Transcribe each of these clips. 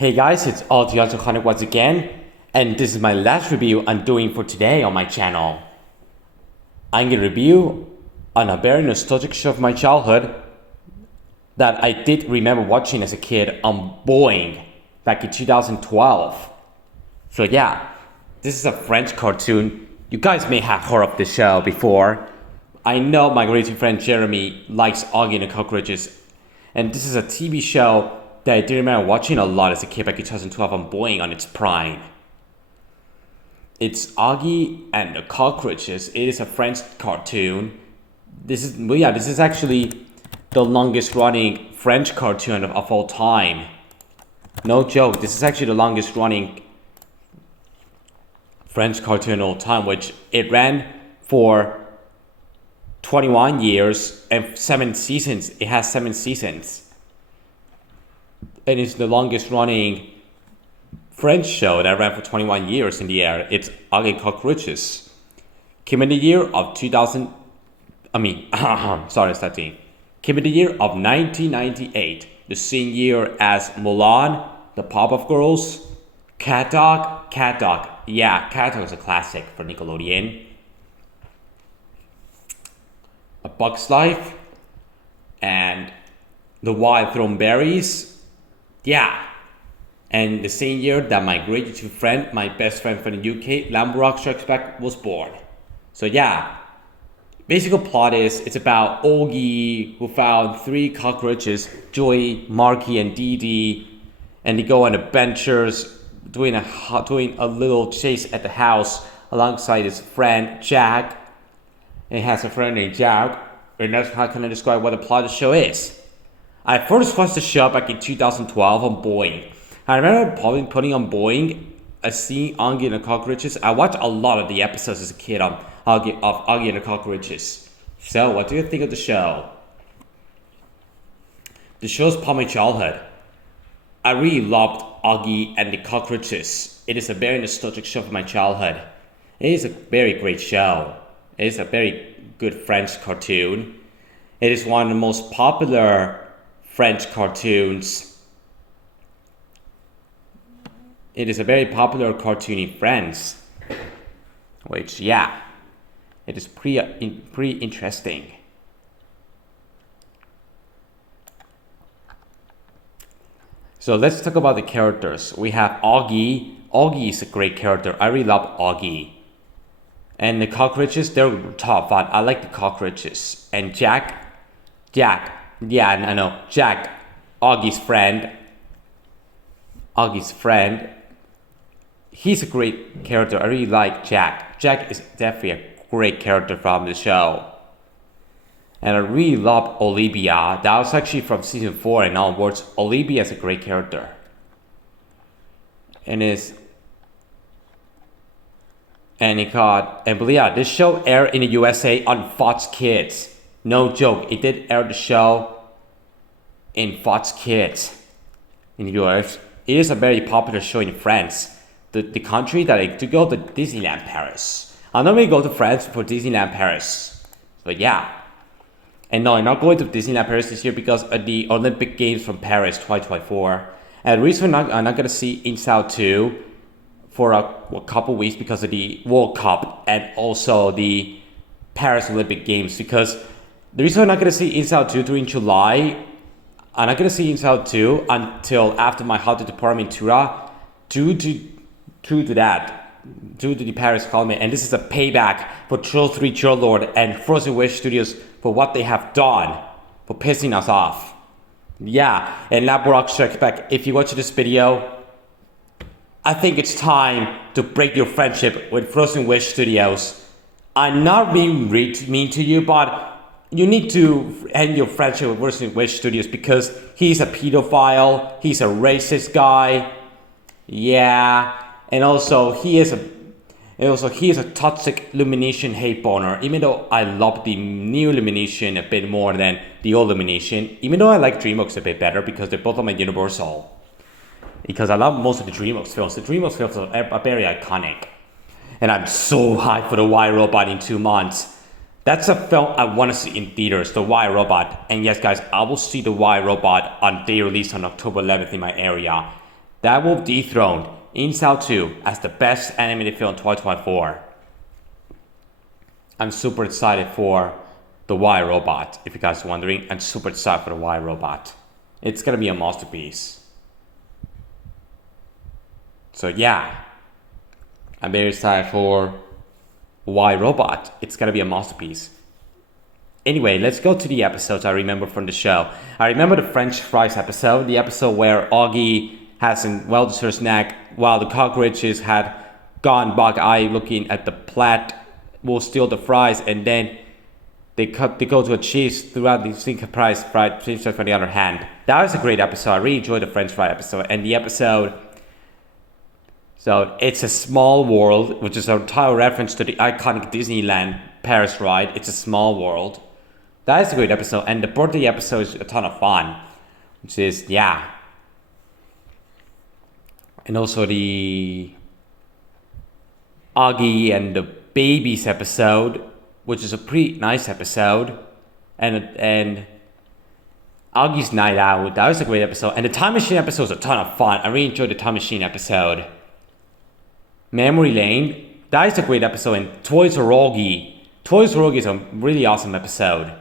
Hey guys, it's Oggy once again, and this is my last review I'm doing for today on my channel. I'm gonna review on a very nostalgic show of my childhood that I did remember watching as a kid on BOiNG back in 2012. So yeah, this is a French cartoon. You guys may have heard of this show before. I know my great friend Jeremy likes Oggy and the Cockroaches, and this is a TV show that I do remember watching a lot as a kid back in 2012 on BOiNG on its prime. It's Oggy and the Cockroaches. It is a French cartoon. This is actually the longest running French cartoon of all time. No joke, this is actually the longest running French cartoon of all time, which it ran for 21 years and 7 seasons. It has 7 seasons. And it's the longest running French show that ran for 21 years in the air. It's Oggy and Cockroaches. Came in the year of 2000, Came in the year of 1998, the same year as Mulan, The Powerpuff Girls, Cat Dog. Yeah, Cat Dog is a classic for Nickelodeon. A Bug's Life, and The Wild Thornberrys. Yeah, and the same year that my great YouTube friend, my best friend from the UK, Lamborghini Strikes Back, was born. So yeah, basic plot is it's about Oggy who found 3 cockroaches, Joey, Marky and Dee Dee, and they go on adventures doing a little chase at the house alongside his friend Jack. And he has a friend named Jack, and that's how can I describe what the plot of the show is. I first watched the show back in 2012 on BOiNG. I remember probably putting on BOiNG, seeing Oggy and the Cockroaches. I watched a lot of the episodes as a kid of Oggy and the Cockroaches. So, what do you think of the show? The show's part of my childhood. I really loved Oggy and the Cockroaches. It is a very nostalgic show for my childhood. It is a very great show. It is a very good French cartoon. It is one of the most popular French cartoons. It is a very popular cartoon in France, which, yeah, it is pretty interesting. So let's talk about the characters. We have Oggy. Oggy is a great character. I really love Oggy. And the Cockroaches, they're top fun. I like the Cockroaches. And Jack, Oggy's friend. He's a great character. I really like Jack. Jack is definitely a great character from the show. And I really love Olivier. That was actually from season 4 and onwards. Olivier is a great character. This show aired in the USA on Fox Kids. No joke, it did air the show in Fox Kids in the US. It is a very popular show in France, the country that I like to go to Disneyland Paris. I normally go to France for Disneyland Paris. But yeah. And no, I'm not going to Disneyland Paris this year because of the Olympic Games from Paris 2024. And the reason I'm not going to see Inside Out 2 for a couple weeks because of the World Cup and also the Paris Olympic Games. Because the reason I'm not going to see Inside Out 2 during July, I'm not going to see Inside Out 2 until after my holiday department tour due to the Paris Olympics. And this is a payback for Troll 3 Troll Lord and Frozen Wish Studios for what they have done for pissing us off. Yeah, and Lamborghini Strikes Back, if you watch this video, I think it's time to break your friendship with Frozen Wish Studios. I'm not being mean to you, but you need to end your friendship with Frozen Wish Studios because he's a pedophile, he's a racist guy. Yeah, and also he is a toxic Illumination hate boner. Even though I love the new Illumination a bit more than the old Illumination, even though I like DreamWorks a bit better because they're both on my Universal. Because I love most of the DreamWorks films. The DreamWorks films are very iconic. And I'm so hyped for The Wild Robot in 2 months. That's a film I want to see in theaters, The Wild Robot. And yes, guys, I will see The Wild Robot on day release on October 11th in my area. that will dethrone Inside 2 as the best animated film 2024. I'm super excited for the Y Robot. If you guys are wondering, I'm super excited for the Y Robot. It's gonna be a masterpiece. So yeah, I'm very excited for Y Robot. It's gonna be a masterpiece. Anyway, let's go to the episodes I remember from the show. I remember the French fries episode, the episode where Oggy has a well-deserved snack while the cockroaches had gone bug-eye looking at the plat will steal the fries, and then they go to a cheese throughout the surprise fried cheese on the other hand. That was a great episode. I really enjoyed the French fry episode. And the episode, so it's a small world, which is a entire reference to the iconic Disneyland Paris ride. It's a small world. That is a great episode. And the birthday episode is a ton of fun, which is, yeah. And also the Oggy and the Babies episode, which is a pretty nice episode, and Oggy's Night Out, that was a great episode, and the Time Machine episode was a ton of fun. I really enjoyed the Time Machine episode. Memory Lane, that is a great episode, and Toys R Oggy. Toys R Oggy is a really awesome episode.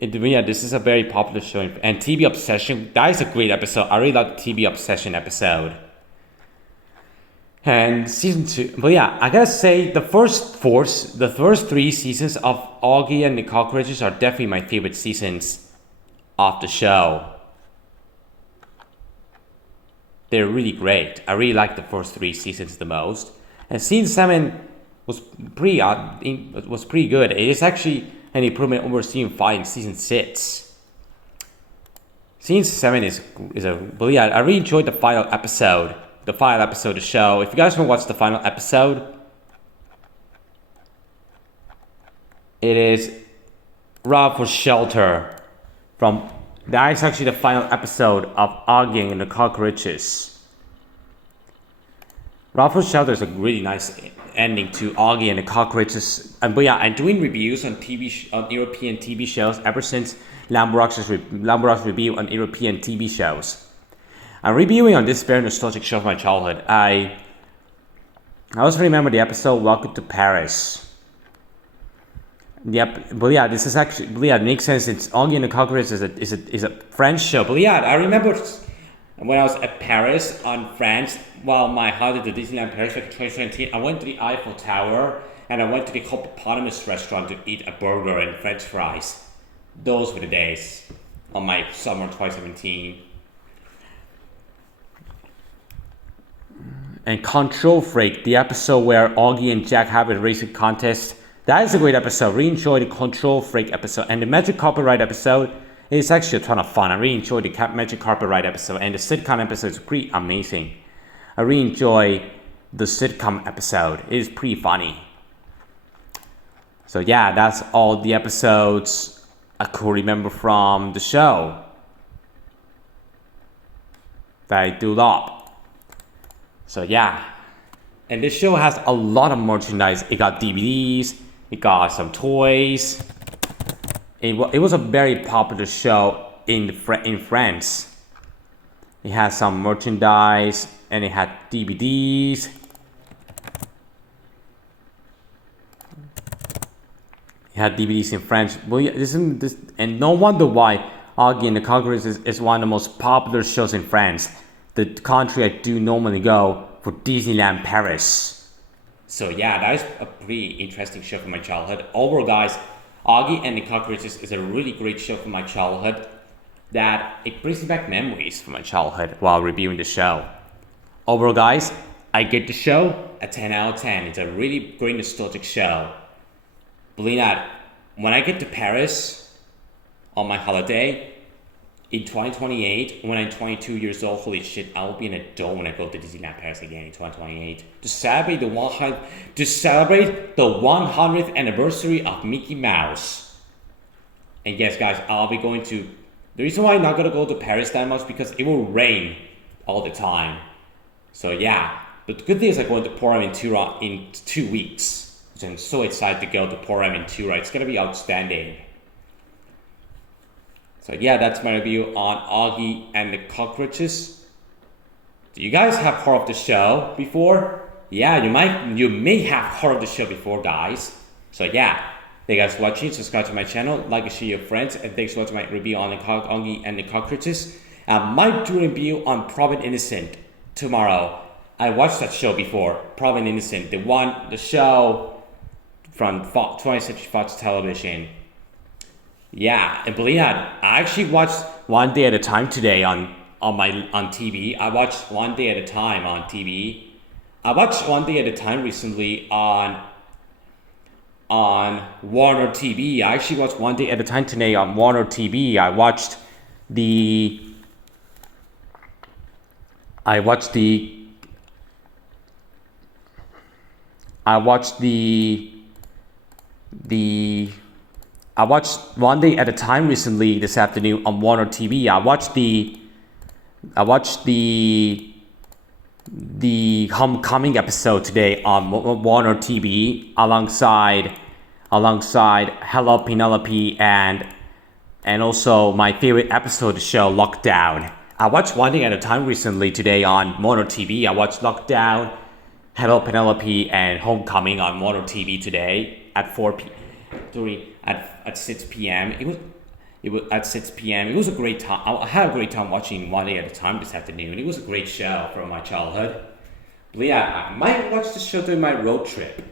Yeah, this is a very popular show, and TV Obsession, that is a great episode. I really like the TV Obsession episode. And season 2, but yeah, I gotta say the first 3 seasons of Oggy and the Cockroaches are definitely my favorite seasons of the show. They're really great. I really like the first 3 seasons the most. And season 7 was pretty good. It is actually an improvement over season 5 and season 6. Season 7 but yeah, I really enjoyed the final episode. The final episode of the show. If you guys want to watch the final episode, it is Rob for Shelter. That is actually the final episode of Oggy and the Cockroaches. Rob for Shelter is a really nice ending to Oggy and the Cockroaches. But yeah, I'm doing reviews on European TV shows ever since Lamborgh's review on European TV shows. I'm reviewing on this very nostalgic show of my childhood. I also remember the episode Welcome to Paris. Yep, but yeah, this is actually, it makes sense. It's Oggy and the Cockroaches is a French show. But yeah, I remember when I was at Paris on France, while my holiday to Disneyland Paris for 2017, I went to the Eiffel Tower and I went to the Cofanim-Backup restaurant to eat a burger and French fries. Those were the days on my summer 2017. And Control Freak, the episode where Oggy and Jack have a racing contest. That is a great episode. Really enjoyed the Control Freak episode. And the Magic Carpet Ride episode is actually a ton of fun. I really enjoyed the Magic Carpet Ride episode. And the sitcom episode is pretty amazing. I really enjoy the sitcom episode. It is pretty funny. So yeah, that's all the episodes I could remember from the show that I do love. So yeah, and this show has a lot of merchandise. It got DVDs, it got some toys. It was a very popular show in France. It had some merchandise and it had DVDs. It had DVDs in French. Well, yeah, and no wonder why Oggy and the Cockroaches is one of the most popular shows in France, the country I do normally go for Disneyland Paris. So yeah, that is a pretty interesting show from my childhood. Overall, guys, Oggy and the Cockroaches is a really great show from my childhood that it brings me back memories from my childhood while reviewing the show. Overall, guys, I get the show a 10 out of 10. It's a really great nostalgic show. Believe that, when I get to Paris on my holiday, in 2028, when I'm 22 years old, holy shit, I will be an adult when I go to Disneyland Paris again in 2028 to celebrate the 100th anniversary of Mickey Mouse. And yes, guys, I'll be going to. The reason why I'm not gonna go to Paris that much because it will rain all the time. So yeah, but the good thing is I'm going to Pontavice in 2 weeks, which I'm so excited to go to Pontavice in 2. It's gonna be outstanding. So yeah, that's my review on Oggy and the Cockroaches. Do you guys have heard of the show before? Yeah, you may have heard of the show before, guys. So yeah, thank you guys for watching. Subscribe to my channel, like and share your friends, and thanks for watching my review on the Oggy and the Cockroaches. I might do a review on Proven Innocent tomorrow. I watched that show before, Proven Innocent, the show from 20th Century Fox Television. Yeah, and believe that, I actually watched One Day at a Time today on TV. I watched One Day at a Time on TV. I watched One Day at a Time recently on Warner TV. I actually watched One Day at a Time today on Warner TV. I watched the One Day at a Time recently this afternoon on Warner TV. I watched the Homecoming episode today on Warner TV alongside Hello Penelope and also my favorite episode of the show, Lockdown. I watched One Day at a Time recently today on Warner TV. I watched Lockdown, Hello Penelope, and Homecoming on Warner TV today at 6 p.m. It was at 6 p.m. It was a great time. I had a great time watching One Day at a Time this afternoon. It was a great show from my childhood. But yeah, I might watch the show during my road trip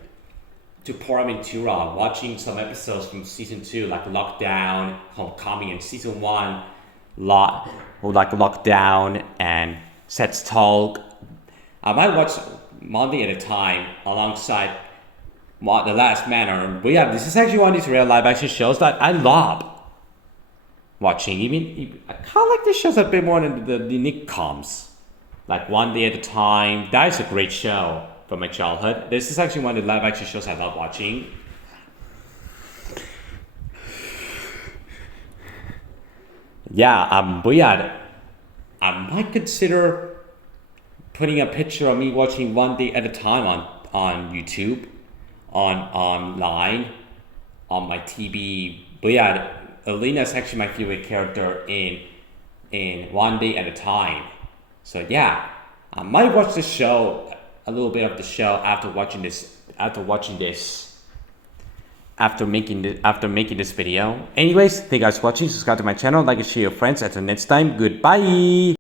to Portaventura, watching some episodes from season 2, like Lockdown, Homecoming, and season 1, like Lockdown and Sets Talk. I might watch One Day at a Time alongside The Last Manor. But yeah, this is actually one of these real live action shows that I love watching. Even I kind of like the shows a bit more than the Minikeums, like One Day at a Time. That is a great show from my childhood. This is actually one of the live action shows I love watching. Yeah, but yeah, I might consider putting a picture of me watching One Day at a Time on YouTube, online, on my TV. But yeah, Alina is actually my favorite character in One Day at a Time. So yeah, I might watch the show, a little bit of the show after making this video. Anyways, thank you guys for watching. Subscribe to my channel, like and share your friends. Until next time, goodbye.